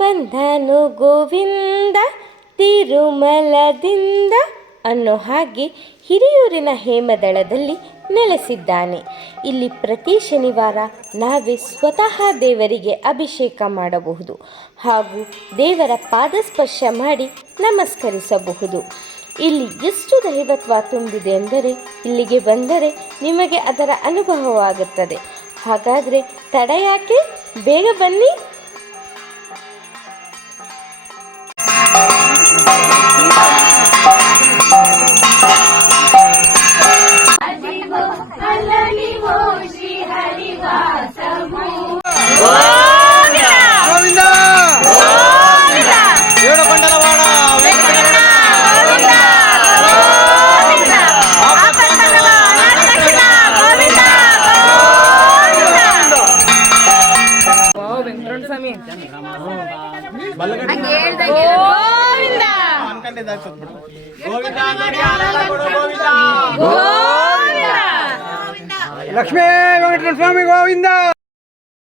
ಬಂದನು ಗೋವಿಂದ ತಿರುಮಲದಿಂದ ಅನ್ನೋ ಹಾಗೆ ಹಿರಿಯೂರಿನ ಹೇಮದಳದಲ್ಲಿ ನೆಲೆಸಿದ್ದಾನೆ. ಇಲ್ಲಿ ಪ್ರತಿ ಶನಿವಾರ ನಾವೇ ಸ್ವತಃ ದೇವರಿಗೆ ಅಭಿಷೇಕ ಮಾಡಬಹುದು ಹಾಗೂ ದೇವರ ಪಾದಸ್ಪರ್ಶ ಮಾಡಿ ನಮಸ್ಕರಿಸಬಹುದು. ಇಲ್ಲಿ ಎಷ್ಟು ದೈವತ್ವ ತುಂಬಿದೆ ಎಂದರೆ ಇಲ್ಲಿಗೆ ಬಂದರೆ ನಿಮಗೆ ಅದರ ಅನುಭವವಾಗುತ್ತದೆ. ಹಾಗಾದರೆ ತಡ ಯಾಕೆ, ಬೇಗ ಬನ್ನಿ. ಲಕ್ಷ್ಮೀ ವೆಂಕಟೇಶ್ವರ ಸ್ವಾಮಿ ಗೋವಿಂದ.